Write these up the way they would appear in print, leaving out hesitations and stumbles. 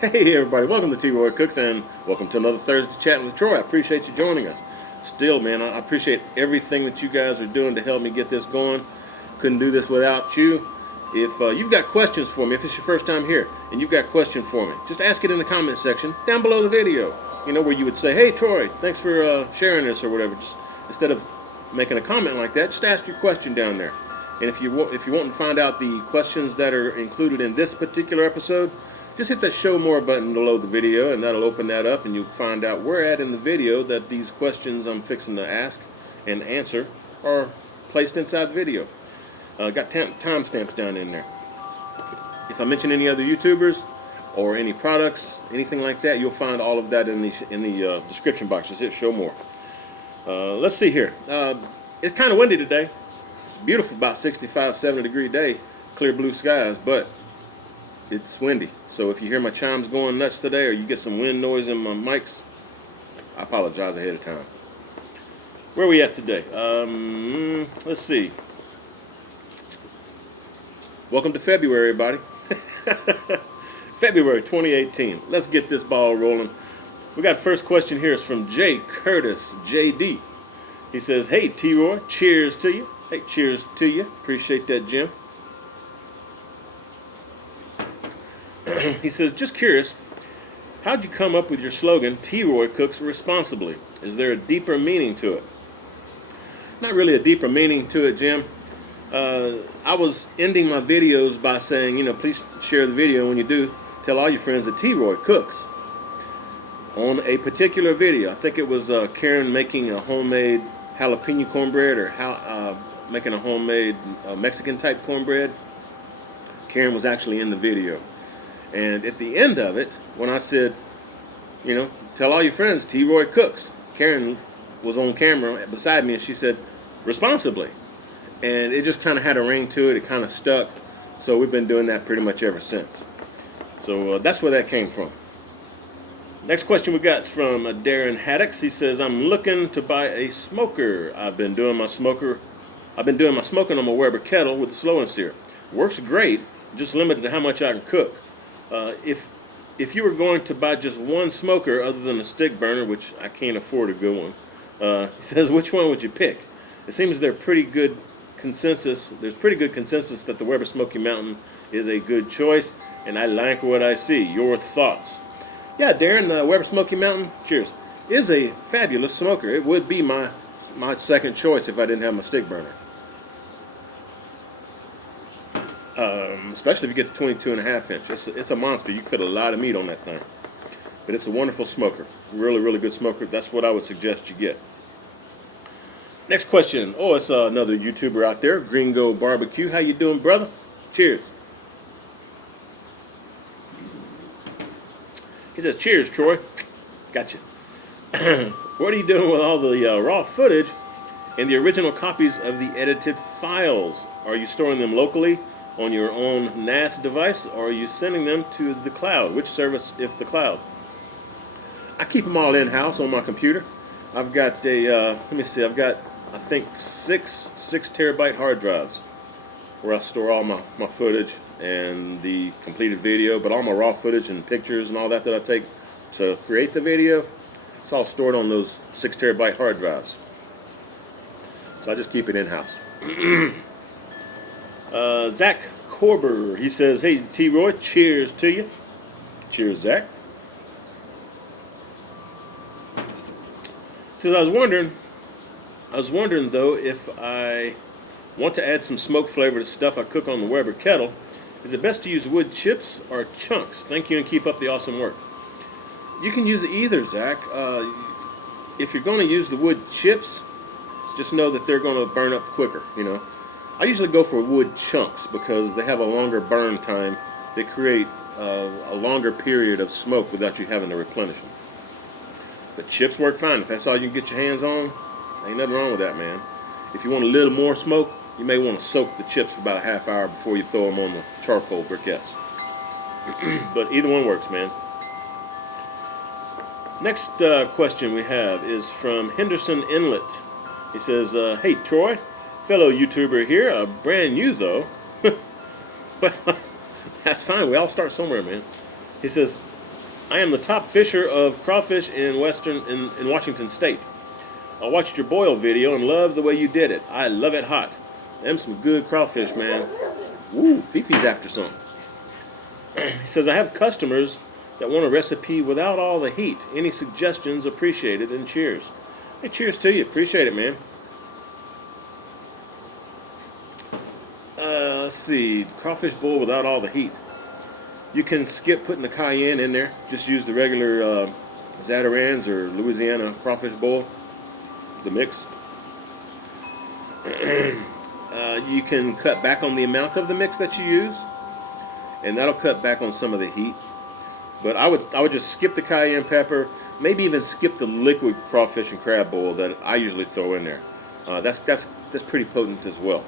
Hey everybody, welcome to T-Roy Cooks and welcome to another Thursday Chat with Troy. I appreciate you joining us. Still, man, I appreciate everything that you guys are doing to help me get this going. Couldn't do this without you. If you've got questions for me, if it's your first time here and you've got a question for me, just ask it in the comment section down below the video. You know, where you would say, hey Troy, thanks for sharing this or whatever. Just instead of making a comment like that, just ask your question down there. And if you want to find out the questions that are included in this particular episode, just hit that show more button below the video and that'll open that up and you'll find out where at in the video that these questions I'm fixing to ask and answer are placed inside the video. Got timestamps down in there. If I mention any other YouTubers or any products, anything like that, you'll find all of that in the description box. Just hit show more. Let's see here. It's kind of windy today. It's beautiful, about 65, 70 degree day, clear blue skies, but it's windy. So if you hear my chimes going nuts today or you get some wind noise in my mics, I apologize ahead of time. Where are we at today? Let's see. Welcome to February, everybody. February 2018. Let's get this ball rolling. We got first question here is from J. Curtis JD. He says, hey T-Roy, cheers to you. Hey, cheers to you. Appreciate that, Jim. He says, just curious, how'd you come up with your slogan, T-Roy Cooks Responsibly? Is there a deeper meaning to it? Not really a deeper meaning to it, Jim. I was ending my videos by saying, you know, please share the video. When you do, tell all your friends that T-Roy cooks. On a particular video, I think it was Karen making a homemade jalapeno cornbread or making a homemade Mexican type cornbread. Karen was actually in the video. And at the end of it, when I said, you know, tell all your friends, T-Roy cooks, Karen was on camera beside me and she said, responsibly. And it just kind of had a ring to it. It kind of stuck. So we've been doing that pretty much ever since. So that's where that came from. Next question we got is from Darren Haddocks. He says, I'm looking to buy a smoker. I've been doing my smoking on my Weber Kettle with the slow and sear. Works great, just limited to how much I can cook. If you were going to buy just one smoker other than a stick burner, which I can't afford a good one, he says, which one would you pick? It seems there's pretty good consensus that the Weber Smokey Mountain is a good choice, and I like what I see. Your thoughts? Yeah, Darren, the Weber Smokey Mountain, cheers, is a fabulous smoker. It would be my second choice if I didn't have my stick burner. Especially if you get the 22.5 inch. It's a monster. You can fit a lot of meat on that thing. But it's a wonderful smoker. Really, really good smoker. That's what I would suggest you get. Next question. Oh, it's another YouTuber out there, Gringo Barbecue. How you doing, brother? Cheers. He says, cheers, Troy. Gotcha. What are you doing with all the raw footage and the original copies of the edited files? Are you storing them locally on your own NAS device, or are you sending them to the cloud? Which service, if the cloud? I keep them all in-house on my computer. I've got I've got, I think, six terabyte hard drives where I store all my footage and the completed video, but all my raw footage and pictures and all that I take to create the video, it's all stored on those 6 terabyte hard drives. So I just keep it in-house. Zach Corber, he says, hey T-Roy, cheers to you. Cheers, Zach. He says, I was wondering though, if I want to add some smoke flavor to stuff I cook on the Weber Kettle, is it best to use wood chips or chunks? Thank you and keep up the awesome work. You can use either, Zach. If you're going to use the wood chips, just know that they're going to burn up quicker, you know. I usually go for wood chunks because they have a longer burn time. They create a longer period of smoke without you having to replenish them. But chips work fine. If that's all you can get your hands on, ain't nothing wrong with that, man. If you want a little more smoke, you may want to soak the chips for about a half hour before you throw them on the charcoal briquettes. But either one works, man. Next question we have is from Henderson Inlet. He says, hey Troy, fellow YouTuber here, brand new though. Well, that's fine, we all start somewhere, man. He says, I am the top fisher of crawfish in Washington State. I watched your boil video and loved the way you did it. I love it hot. Them some good crawfish, man. Woo, Fifi's after some. He says, I have customers that want a recipe without all the heat. Any suggestions appreciated, and cheers. Hey, cheers to you. Appreciate it, man. Let's see. Crawfish boil without all the heat. You can skip putting the cayenne in there. Just use the regular Zatarans or Louisiana crawfish boil, the mix. You can cut back on the amount of the mix that you use, and that'll cut back on some of the heat. But I would just skip the cayenne pepper, maybe even skip the liquid crawfish and crab boil that I usually throw in there. That's pretty potent as well.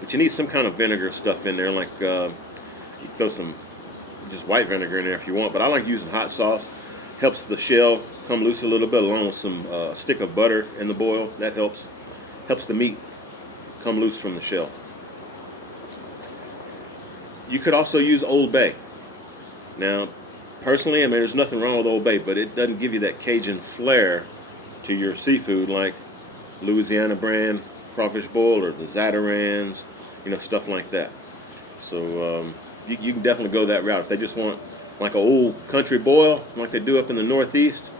But you need some kind of vinegar stuff in there, like you throw some just white vinegar in there if you want. But I like using hot sauce. Helps the shell come loose a little bit, along with some stick of butter in the boil. That helps the meat come loose from the shell. You could also use Old Bay. Now, personally, I mean, there's nothing wrong with Old Bay, but it doesn't give you that Cajun flair to your seafood like Louisiana brand crawfish boil or the Zatarans, stuff like that. So you can definitely go that route. If they just want like an old country boil, like they do up in the Northeast,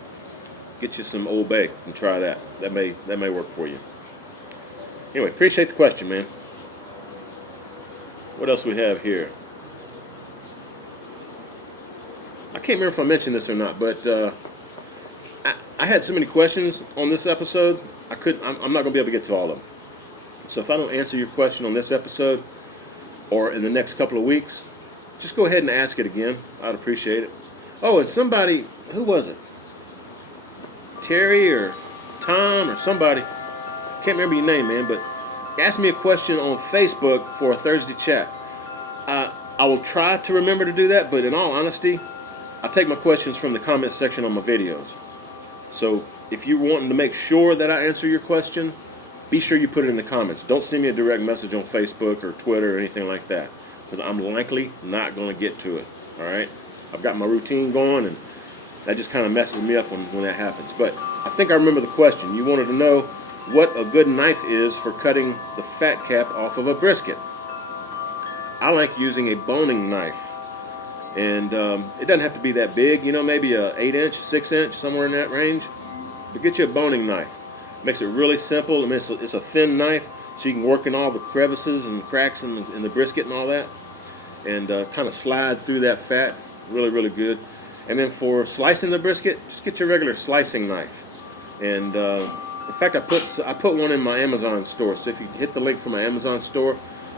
get you some Old Bay and try that. That may work for you. Anyway, appreciate the question, man. What else we have here? I can't remember if I mentioned this or not, but I had so many questions on this episode. I'm not going to be able to get to all of them. So if I don't answer your question on this episode or in the next couple of weeks, just go ahead and ask it again. I'd appreciate it. Oh, and somebody, who was it? Terry or Tom or somebody, can't remember your name, man, but ask me a question on Facebook for a Thursday chat. I will try to remember to do that, but in all honesty, I take my questions from the comment section on my videos. So if you're wanting to make sure that I answer your question, be sure you put it in the comments. Don't send me a direct message on Facebook or Twitter or anything like that, because I'm likely not going to get to it. All right? I've got my routine going, and that just kind of messes me up when that happens. But I think I remember the question. You wanted to know what a good knife is for cutting the fat cap off of a brisket. I like using a boning knife. And it doesn't have to be that big, maybe a 8-inch, 6-inch, somewhere in that range. But get you a boning knife. Makes it really simple. I mean, it's a thin knife, so you can work in all the crevices and cracks in the brisket and all that. And kind of slide through that fat. Really, really good. And then for slicing the brisket, just get your regular slicing knife. And in fact, I put one in my Amazon store. So if you hit the link for my Amazon store,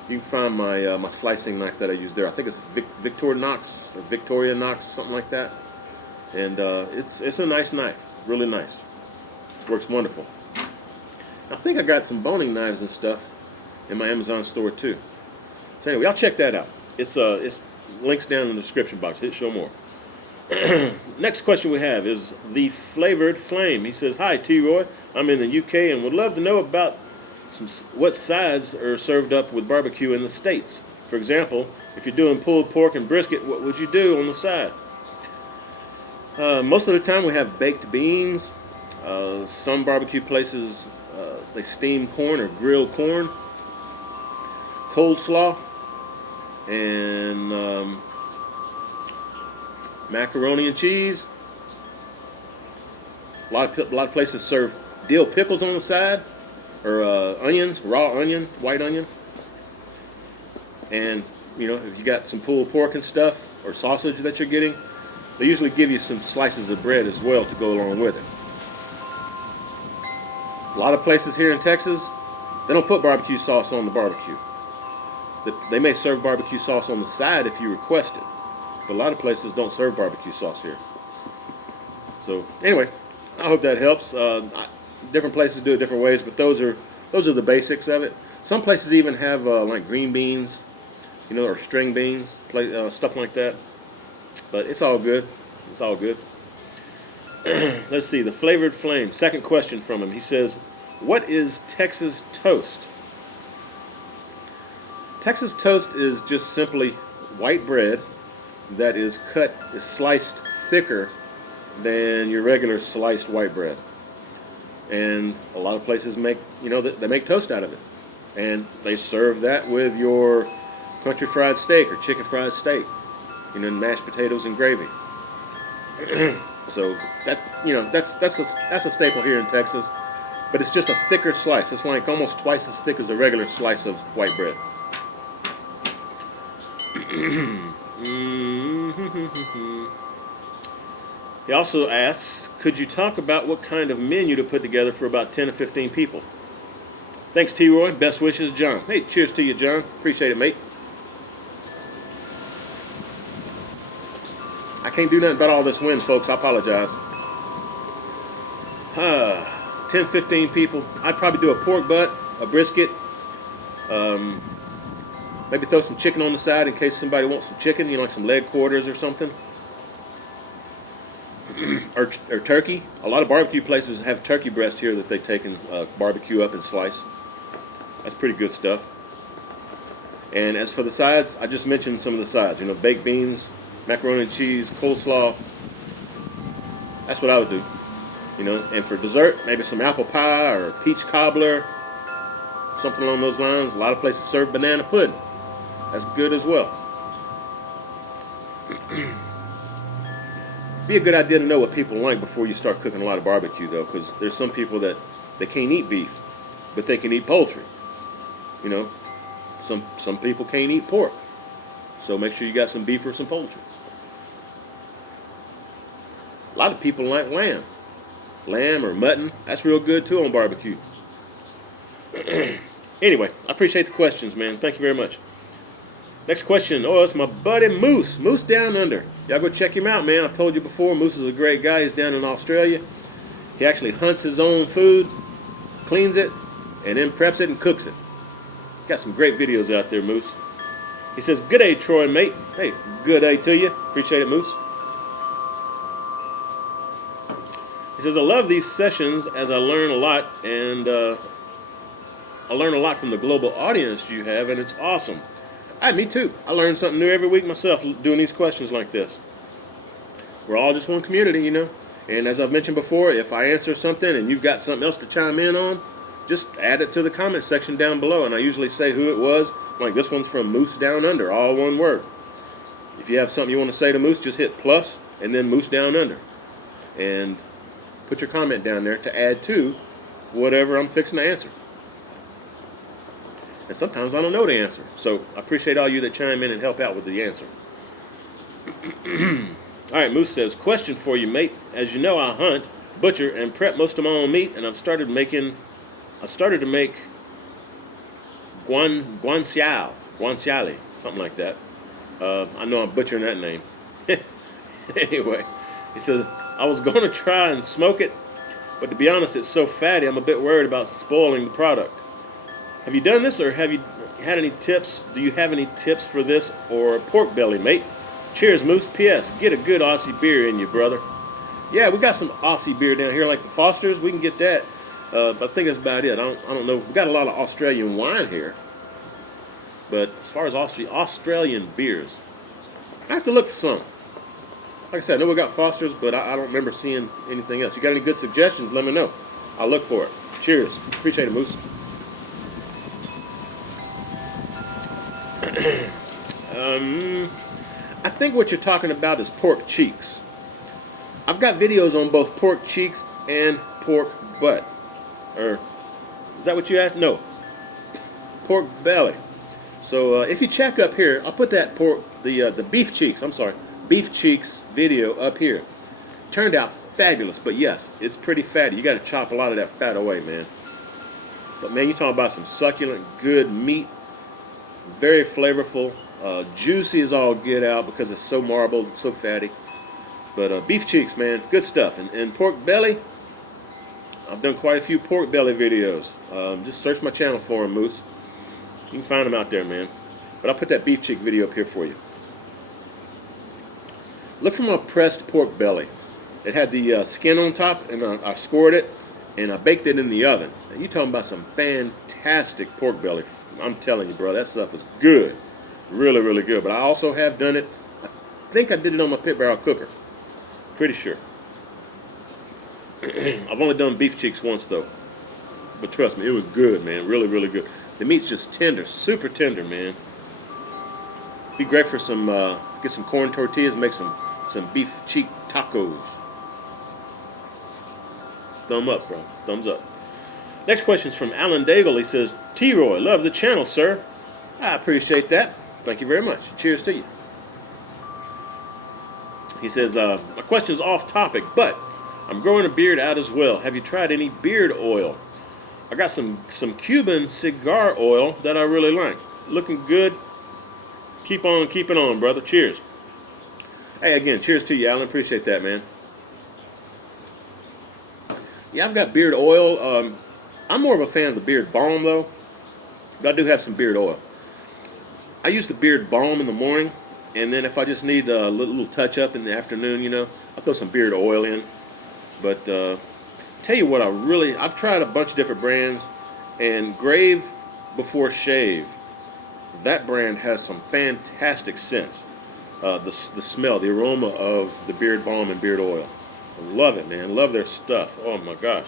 you can find my slicing knife that I use there. I think it's Victorinox or Victorinox, something like that. And it's a nice knife, really nice. Works wonderful. I think I got some boning knives and stuff in my Amazon store too. So anyway, I'll check that out. It's links down in the description box. Hit show more. Next question we have is the Flavored Flame. He says, "Hi T-Roy, I'm in the UK and would love to know about what sides are served up with barbecue in the States. For example, if you're doing pulled pork and brisket, what would you do on the side?" Most of the time we have baked beans. Some barbecue places, they steam corn or grill corn, coleslaw, and macaroni and cheese. A lot of places serve dill pickles on the side, or onions, raw onion, white onion. And if you got some pulled pork and stuff or sausage that you're getting, they usually give you some slices of bread as well to go along with it. A lot of places here in Texas, they don't put barbecue sauce on the barbecue. They may serve barbecue sauce on the side if you request it, but a lot of places don't serve barbecue sauce here. So anyway, I hope that helps. Different places do it different ways, but those are the basics of it. Some places even have like green beans, or string beans, stuff like that. But it's all good. It's all good. Let's see, the Flavored Flame. Second question from him. He says, "What is Texas toast?" Texas toast is just simply white bread that is sliced thicker than your regular sliced white bread. And a lot of places make, they make toast out of it. And they serve that with your country fried steak or chicken fried steak, mashed potatoes and gravy. So that's a staple here in Texas. But it's just a thicker slice. It's like almost twice as thick as a regular slice of white bread. He also asks, could you talk about what kind of menu to put together for about 10 to 15 people? Thanks, T-Roy. Best wishes, John. Hey, cheers to you, John. Appreciate it, mate. I can't do nothing about all this wind, folks. I apologize. 10, 15 people. I'd probably do a pork butt, a brisket, maybe throw some chicken on the side in case somebody wants some chicken, like some leg quarters or something. or turkey. A lot of barbecue places have turkey breast here that they take and barbecue up and slice. That's pretty good stuff. And as for the sides, I just mentioned some of the sides. Baked beans, macaroni and cheese, coleslaw. That's what I would do. And for dessert, maybe some apple pie or peach cobbler, something along those lines. A lot of places serve banana pudding. That's good as well. Be a good idea to know what people like before you start cooking a lot of barbecue, though, because there's some people that they can't eat beef, but they can eat poultry. Some people can't eat pork, so make sure you got some beef or some poultry. A lot of people like lamb or mutton. That's real good too on barbecue. Anyway, I appreciate the questions, man. Thank you very much. Next question. Oh, it's my buddy Moose. Moose Down Under. Y'all go check him out, man. I've told you before, Moose is a great guy. He's down in Australia. He actually hunts his own food, cleans it, and then preps it and cooks it. Got some great videos out there, Moose. He says, good day, Troy, mate. Hey, good day to you. Appreciate it, Moose. He says, I love these sessions as I learn a lot, and I learn a lot from the global audience you have, and it's awesome. Me too. I learn something new every week myself doing these questions like this. We're all just one community, And as I've mentioned before, if I answer something and you've got something else to chime in on, just add it to the comment section down below. And I usually say who it was. Like this one's from Moose Down Under, all one word. If you have something you want to say to Moose, just hit plus and then Moose Down Under. And put your comment down there to add to whatever I'm fixing to answer. And sometimes I don't know the answer. So I appreciate all you that chime in and help out with the answer. All right, Moose says, question for you, mate. As you know, I hunt, butcher, and prep most of my own meat, and I started to make Guanciale, something like that. I know I'm butchering that name. Anyway, he says, I was going to try and smoke it, but to be honest, it's so fatty, I'm a bit worried about spoiling the product. Have you done this, or have you had any tips? Do you have any tips for this or pork belly, mate? Cheers, Moose. P.S. Get a good Aussie beer in you, brother. Yeah, we got some Aussie beer down here, like the Foster's. We can get that. But I think that's about it. I don't know. We got a lot of Australian wine here. But as far as Australian beers, I have to look for some. Like I said, I know we got Foster's, but I don't remember seeing anything else. You got any good suggestions? Let me know. I'll look for it. Cheers. Appreciate it, Moose. I think what you're talking about is pork cheeks. I've got videos on both pork cheeks and pork butt. Or, is that what you asked? No. Pork belly. So if you check up here, I'll put that the beef cheeks, beef cheeks video up here. Turned out fabulous, but yes, it's pretty fatty. You got to chop a lot of that fat away, man. But man, you're talking about some succulent, good meat. Very flavorful, juicy as all get out because it's so marbled, so fatty. But beef cheeks, man, good stuff. And pork belly, I've done quite a few pork belly videos. Just search my channel for them, Moose. You can find them out there, man. But I'll put that beef cheek video up here for you. Look for my pressed pork belly. It had the skin on top, and I scored it, and I baked it in the oven. And you're talking about some fantastic pork belly. I'm telling you, bro, that stuff is good. Really, really good. But I also have done it think I did it on my pit barrel cooker. Pretty sure. I've only done beef cheeks once though. But trust me, it was good, man. Really, really good. The meat's just tender, super tender, man. Be great for some, get some corn tortillas, make some beef cheek tacos. Thumb up, bro. Thumbs up. Next question is from Alan Daigle. He says, T-Roy, love the channel, sir. I appreciate that. Thank you very much. Cheers to you. He says, my question is off topic, but I'm growing a beard out as well. Have you tried any beard oil? I got some Cuban cigar oil that I really like. Looking good. Keep on keeping on, brother. Cheers. Hey, again, cheers to you, Alan. Appreciate that, man. Yeah, I've got beard oil. I'm more of a fan of the beard balm, though. But I do have some beard oil. I use the beard balm in the morning, and then if I just need a little touch-up in the afternoon, you know, I'll throw some beard oil in. But tell you what, I've tried a bunch of different brands, and Grave Before Shave, that brand has some fantastic scents. The smell, the aroma of the beard balm and beard oil. I love it, man. Love their stuff. Oh my gosh.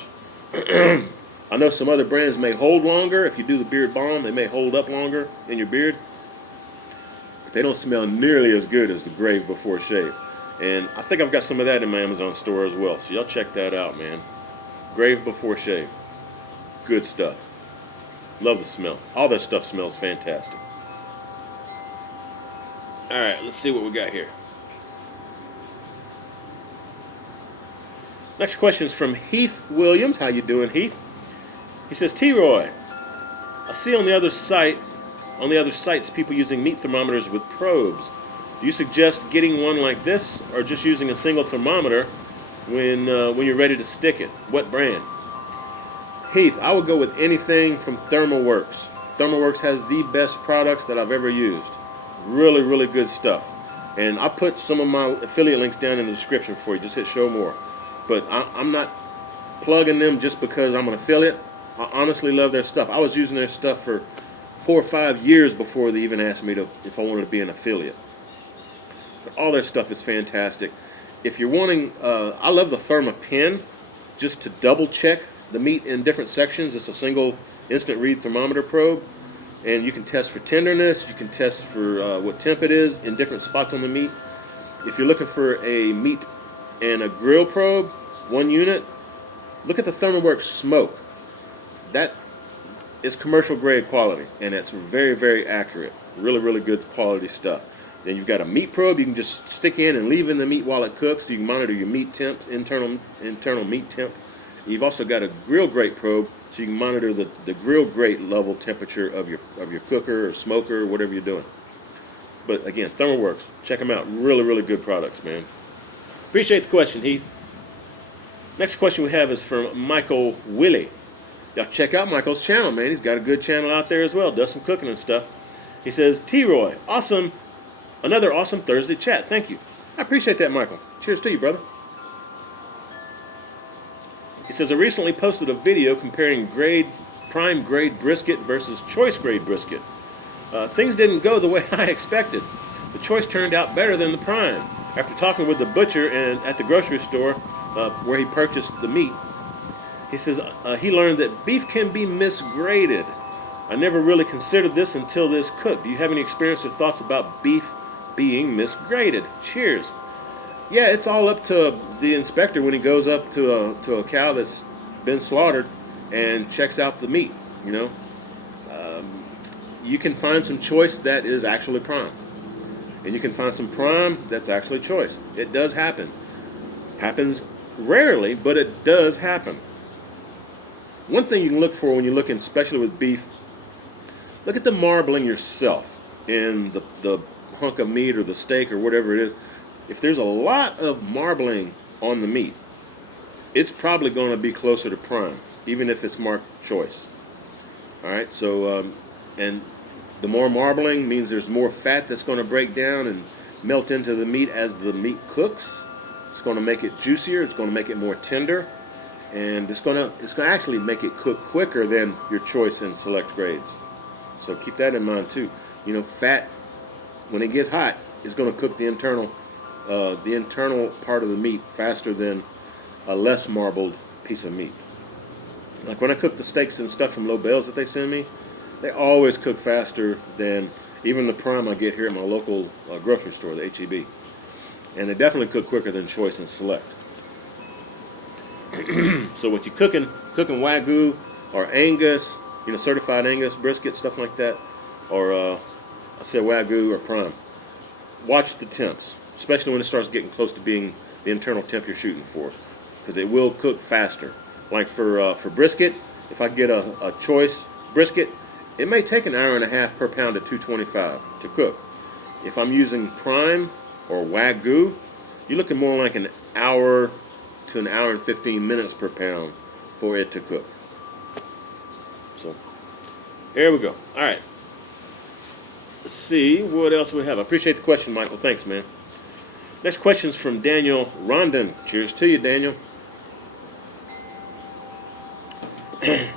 I know some other brands may hold longer. If you do the beard balm, they may hold up longer in your beard. But they don't smell nearly as good as the Grave Before Shave. And I think I've got some of that in my Amazon store as well. So y'all check that out, man. Grave Before Shave. Good stuff. Love the smell. All their stuff smells fantastic. All right, let's see what we got here. Next question is from Heath Williams. How you doing, Heath? He says, T-Roy, I see on the other sites, people using meat thermometers with probes. Do you suggest getting one like this, or just using a single thermometer when you're ready to stick it? What brand? Heath, I would go with anything from ThermoWorks. ThermoWorks has the best products that I've ever used. Really, really good stuff. And I'll put some of my affiliate links down in the description for you. Just hit show more. But I'm not plugging them just because I'm an affiliate. I honestly love their stuff. I was using their stuff for 4 or 5 years before they even asked me if I wanted to be an affiliate. But all their stuff is fantastic. If you're wanting, I love the ThermoPen, just to double check the meat in different sections. It's a single instant read thermometer probe. And you can test for tenderness, you can test for what temp it is in different spots on the meat. If you're looking for a meat and a grill probe, 1 unit, look at the ThermoWorks Smoke. That is commercial grade quality, and it's very, very accurate. Really, really good quality stuff. Then you've got a meat probe you can just stick in and leave in the meat while it cooks, so you can monitor your meat temp, internal meat temp. You've also got a grill grate probe, so you can monitor the grill grate level temperature of your cooker or smoker or whatever you're doing. But again, ThermoWorks, check them out. Really, really good products, man. Appreciate the question, Heath. Next question we have is from Michael Willie. Y'all check out Michael's channel, man. He's got a good channel out there as well. Does some cooking and stuff. He says, T-Roy, awesome. Another awesome Thursday chat. Thank you. I appreciate that, Michael. Cheers to you, brother. He says, I recently posted a video comparing prime grade brisket versus choice grade brisket. Things didn't go the way I expected. The choice turned out better than the prime. After talking with the butcher and at the grocery store where he purchased the meat, he says he learned that beef can be misgraded. I never really considered this until this cooked. Do you have any experience or thoughts about beef being misgraded? Cheers. Yeah, it's all up to the inspector when he goes up to a cow that's been slaughtered and checks out the meat. You know, you can find some choice that is actually prime, and you can find some prime that's actually choice. It does happen. Happens rarely, but it does happen. One thing you can look for when you're looking, especially with beef, look at the marbling yourself in the hunk of meat or the steak or whatever it is. If there's a lot of marbling on the meat, it's probably going to be closer to prime, even if it's marked choice. All right, so, and the more marbling means there's more fat that's going to break down and melt into the meat as the meat cooks. It's going to make it juicier, it's going to make it more tender, and it's going to actually make it cook quicker than your choice and select grades. So keep that in mind too. You know, fat, when it gets hot, is going to cook the internal the internal part of the meat faster than a less marbled piece of meat. Like when I cook the steaks and stuff from Low Bells that they send me, they always cook faster than even the prime I get here at my local grocery store, the HEB. And they definitely cook quicker than Choice and Select. So what you cooking Wagyu or Angus, certified Angus brisket, stuff like that, or I said Wagyu or prime. Watch the temps, especially when it starts getting close to being the internal temp you're shooting for, because it will cook faster. Like for brisket, if I get a Choice brisket, it may take an hour and a half per pound at 225 to cook. If I'm using prime or Wagyu, you're looking more like an hour to an hour and 15 minutes per pound for it to cook. So, there we go. All right. Let's see what else we have. I appreciate the question, Michael. Thanks, man. Next question is from Daniel Rondon. Cheers to you, Daniel.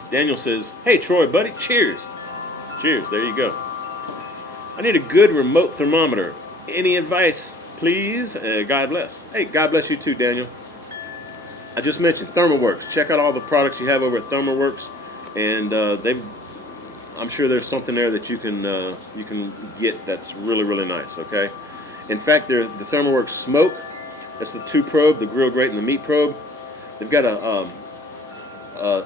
Daniel says, "Hey, Troy, buddy. Cheers." Cheers. There you go. I need a good remote thermometer. Any advice, please? God bless. Hey, God bless you too, Daniel. I just mentioned ThermoWorks. Check out all the products you have over at ThermoWorks, and I'm sure there's something there that you can get that's really, really nice. Okay. In fact, the ThermoWorks Smoke. That's the 2 probe, the grill grate and the meat probe. They've got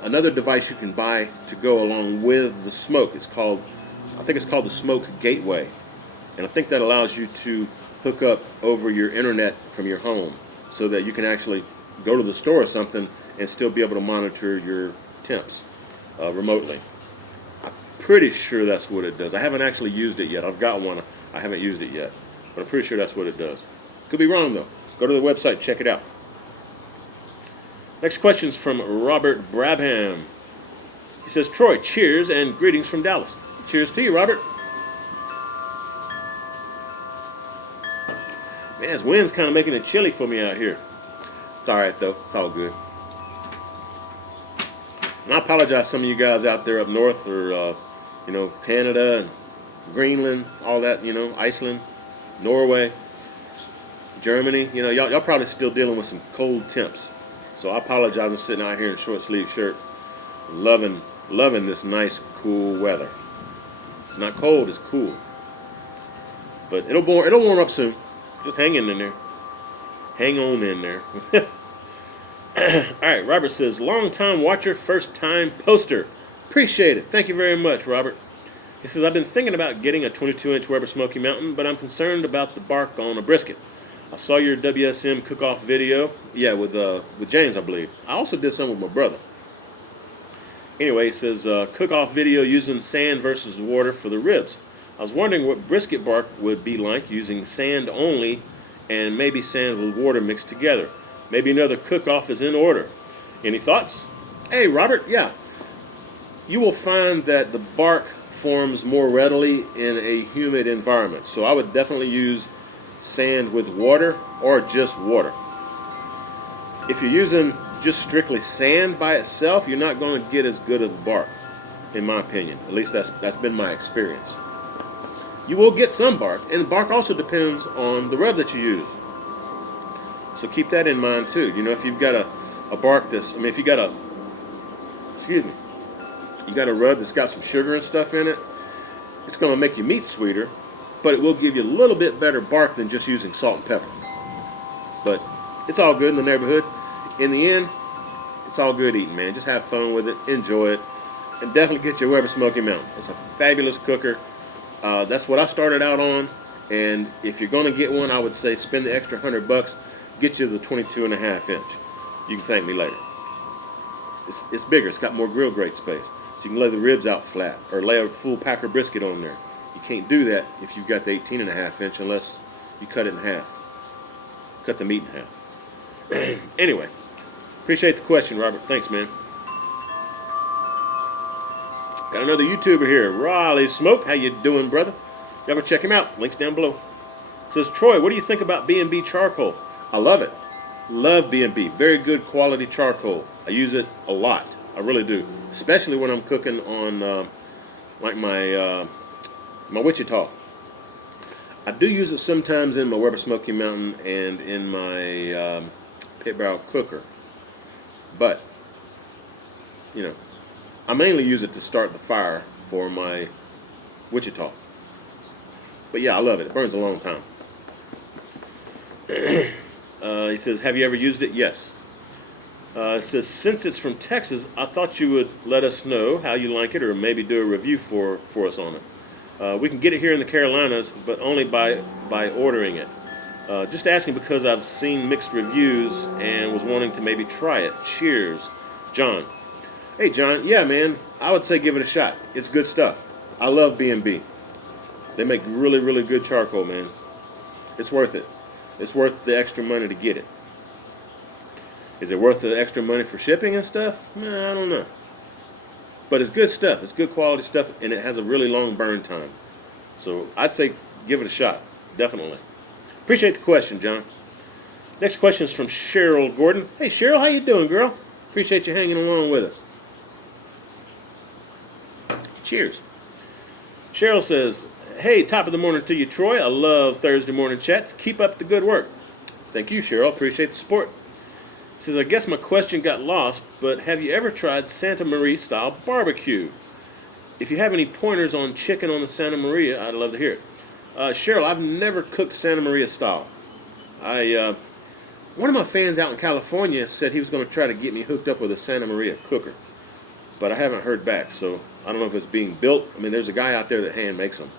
another device you can buy to go along with the smoke. I think it's called the Smoke Gateway, and I think that allows you to hook up over your internet from your home, so that you can actually go to the store or something and still be able to monitor your temps remotely. I'm pretty sure that's what it does. I haven't actually used it yet. I've got one. I haven't used it yet, but I'm pretty sure that's what it does. Could be wrong though. Go to the website, check it out. Next question is from Robert Brabham. He says, "Troy, cheers and greetings from Dallas." Cheers to you, Robert. Man, this wind's kind of making it chilly for me out here. It's all right, though. It's all good. And I apologize to some of you guys out there up north, or, Canada and Greenland, all that, Iceland, Norway, Germany. Y'all probably still dealing with some cold temps. So I apologize for sitting out here in a short sleeve shirt, loving this nice, cool weather. It's not cold, it's cool. But it'll warm up soon. Just hang in there. Hang on in there. All right, Robert says, "Long time watcher, first time poster. Appreciate it. Thank you very much, Robert." He says, "I've been thinking about getting a 22-inch Weber Smokey Mountain, but I'm concerned about the bark on a brisket. I saw your WSM cook-off video. Yeah, with James, I believe. I also did some with my brother. Anyway, he says, cook-off video using sand versus water for the ribs. I was wondering what brisket bark would be like using sand only and maybe sand with water mixed together. Maybe another cook-off is in order. Any thoughts?" Hey, Robert, yeah. You will find that the bark forms more readily in a humid environment. So I would definitely use sand with water or just water. If you're using just strictly sand by itself, you're not going to get as good of the bark, in my opinion. At least that's been my experience. You will get some bark, and the bark also depends on the rub that you use. So keep that in mind too. If you've got a bark if you got a rub that's got some sugar and stuff in it, it's going to make your meat sweeter, but it will give you a little bit better bark than just using salt and pepper. But it's all good in the neighborhood. In the end, it's all good eating, man. Just have fun with it, enjoy it, and definitely get your Weber Smokey Mountain. It's a fabulous cooker. That's what I started out on, and if you're going to get one, I would say spend the extra $100, get you the 22.5 inch. You can thank me later. It's bigger. It's got more grill grate space. So you can lay the ribs out flat or lay a full packer brisket on there. You can't do that if you've got the 18.5 inch unless you cut it in half. Cut the meat in half. Anyway, appreciate the question, Robert. Thanks, man. Got another YouTuber here, Raleigh Smoke. How you doing, brother? Y'all go check him out. Links down below. Says, "Troy, what do you think about B&B Charcoal?" I love it. Love B&B. Very good quality charcoal. I use it a lot. I really do. Especially when I'm cooking on like my Wichita. I do use it sometimes in my Weber Smokey Mountain and in my pit barrel cooker. But, you know, I mainly use it to start the fire for my Wichita. But yeah, I love it. It burns a long time. He says, have you ever used it? Yes. It says, since it's from Texas, I thought you would let us know how you like it or maybe do a review for us on it. We can get it here in the Carolinas, but only by ordering it. Just asking because I've seen mixed reviews and was wanting to maybe try it. Cheers, John. Hey, John. Yeah, man, I would say give it a shot. It's good stuff. I love B&B. They make really, really good charcoal, man. It's worth it. It's worth the extra money to get it. Is it worth the extra money for shipping and stuff? Nah, I don't know. But it's good stuff. It's good quality stuff, and it has a really long burn time. So I'd say give it a shot, definitely. Appreciate the question, John. Next question is from Cheryl Gordon. Hey, Cheryl, how you doing, girl? Appreciate you hanging along with us. Cheers. Cheryl says, hey, top of the morning to you, Troy. I love Thursday morning chats. Keep up the good work. Thank you, Cheryl. Appreciate the support. Says, I guess my question got lost, but have you ever tried Santa Maria style barbecue? If you have any pointers on chicken on the Santa Maria, I'd love to hear it. Cheryl, I've never cooked Santa Maria style. One of my fans out in California said he was going to try to get me hooked up with a Santa Maria cooker, but I haven't heard back, so I don't know if it's being built. I mean, there's a guy out there that hand makes them.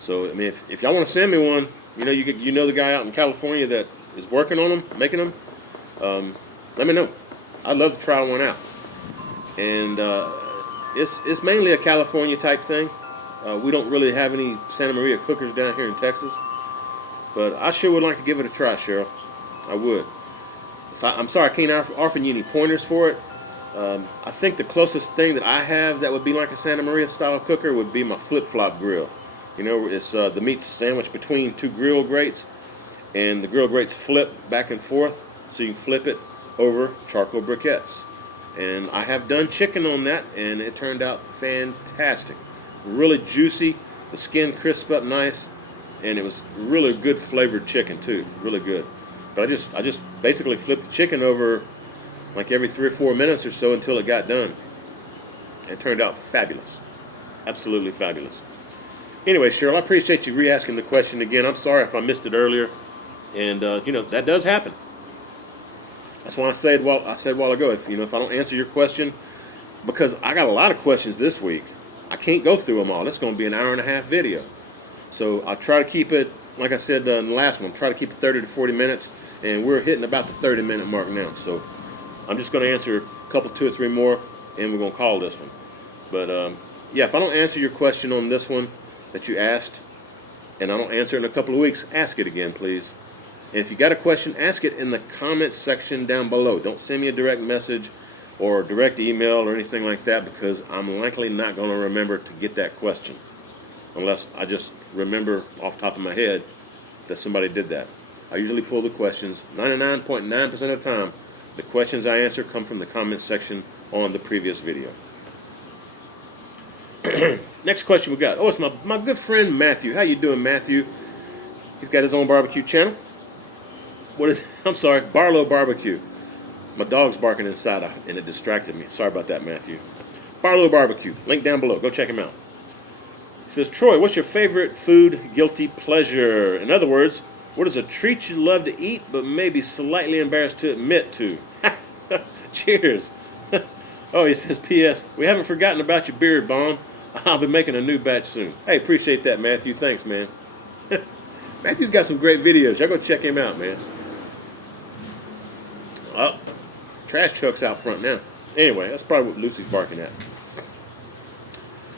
So, I mean, if y'all want to send me one, you know the guy out in California that is working on them, making them, let me know. I'd love to try one out. And it's mainly a California type thing. We don't really have any Santa Maria cookers down here in Texas. But I sure would like to give it a try, Cheryl. I would. So I'm sorry I can't offer you any pointers for it. I think the closest thing that I have that would be like a Santa Maria style cooker would be my flip-flop grill. You know, it's the meat's sandwiched between two grill grates, and the grill grates flip back and forth, so you can flip it over charcoal briquettes. And I have done chicken on that, and it turned out fantastic. Really juicy, the skin crisp up nice, and it was really good flavored chicken too, really good. But I just basically flipped the chicken over like every 3 or 4 minutes or so until it got done. It turned out fabulous, absolutely fabulous. Anyway, Cheryl, I appreciate you re-asking the question again. I'm sorry if I missed it earlier, and that does happen. That's why I said a while ago, if I don't answer your question, because I got a lot of questions this week, I can't go through them all. It's going to be an hour and a half video. So I'll try to keep it, like I said in the last one, try to keep it 30 to 40 minutes, and we're hitting about the 30-minute mark now. So I'm just going to answer a couple, 2 or 3 more, and we're going to call this one. But yeah, if I don't answer your question on this one that you asked, and I don't answer it in a couple of weeks, ask it again, please. And if you got a question, ask it in the comments section down below. Don't send me a direct message or direct email or anything like that, because I'm likely not going to remember to get that question unless I just remember off the top of my head that somebody did that. I usually pull the questions. 99.9% of the time, the questions I answer come from the comments section on the previous video. Next question we got. Oh, it's my good friend Matthew. How you doing, Matthew? He's got his own barbecue channel. I'm sorry, Barlow Barbecue. My dog's barking inside and it distracted me. Sorry about that, Matthew. Barlow Barbecue. Link down below. Go check him out. He says, Troy, what's your favorite food guilty pleasure? In other words, what is a treat you love to eat but maybe slightly embarrassed to admit to? Cheers. Oh, he says, P.S. We haven't forgotten about your beard bomb. I'll be making a new batch soon. Hey, appreciate that, Matthew. Thanks, man. Matthew's got some great videos. Y'all go check him out, man. Oh, trash truck's out front now. Anyway, that's probably what Lucy's barking at.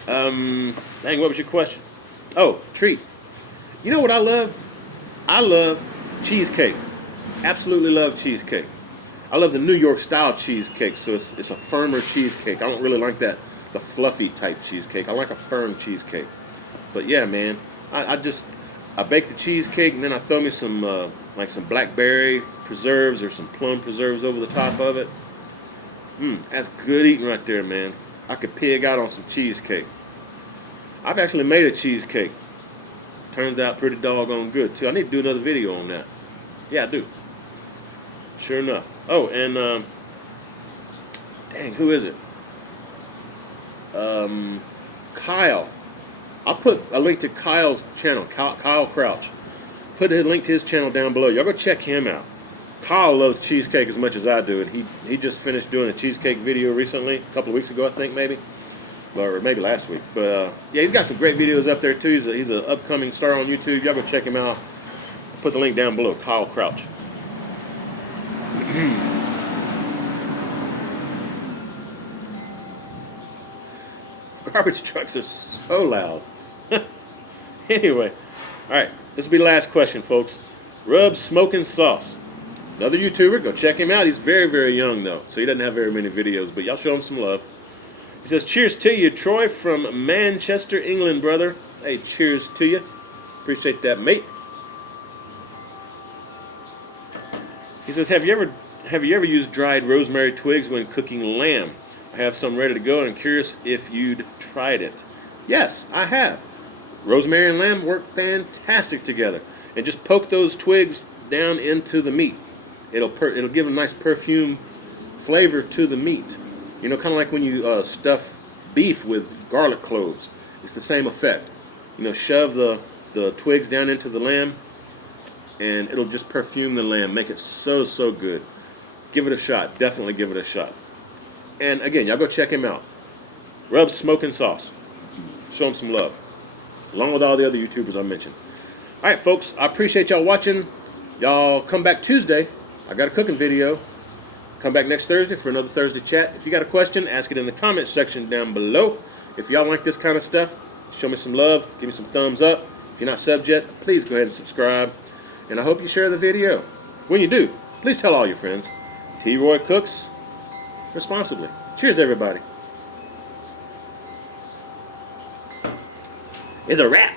Dang, what was your question? Oh, treat. You know what I love? I love cheesecake. Absolutely love cheesecake. I love the New York style cheesecake, so it's a firmer cheesecake. I don't really like the fluffy type cheesecake. I like a firm cheesecake. But yeah, man, I bake the cheesecake and then I throw me some blackberry preserves or some plum preserves over the top of it. That's good eating right there, man. I could pig out on some cheesecake. I've actually made a cheesecake. Turns out pretty doggone good too. I need to do another video on that. Yeah, I do. Sure enough. Oh, and dang, who is it? Kyle. I'll put a link to Kyle's channel, Kyle Crouch. Put a link to his channel down below. Y'all go check him out. Kyle loves cheesecake as much as I do, and he just finished doing a cheesecake video recently, a couple of weeks ago, I think, maybe. Or maybe last week. But yeah, he's got some great videos up there too. He's an upcoming star on YouTube. Y'all go check him out. I'll put the link down below. Kyle Crouch. Garbage trucks are so loud. Anyway, all right. This will be the last question, folks. Rub Smoking Sauce. Another YouTuber. Go check him out. He's very, very young though, so he doesn't have very many videos. But y'all show him some love. He says, cheers to you, Troy, from Manchester, England, brother. Hey, cheers to you. Appreciate that, mate. He says, have you ever used dried rosemary twigs when cooking lamb? I have some ready to go, and I'm curious if you'd tried it. Yes, I have. Rosemary and lamb work fantastic together. And just poke those twigs down into the meat. It'll give a nice perfume flavor to the meat. You know, kind of like when you stuff beef with garlic cloves. It's the same effect. You know, shove the twigs down into the lamb, and it'll just perfume the lamb, make it so, so good. Give it a shot. Definitely give it a shot. And again, y'all go check him out. Rub Smoking Sauce. Show him some love. Along with all the other YouTubers I mentioned. All right, folks. I appreciate y'all watching. Y'all come back Tuesday. I got a cooking video. Come back next Thursday for another Thursday chat. If you got a question, ask it in the comments section down below. If y'all like this kind of stuff, show me some love. Give me some thumbs up. If you're not subbed yet, please go ahead and subscribe. And I hope you share the video. When you do, please tell all your friends. T. Roy cooks responsibly. Cheers, everybody. It's a wrap.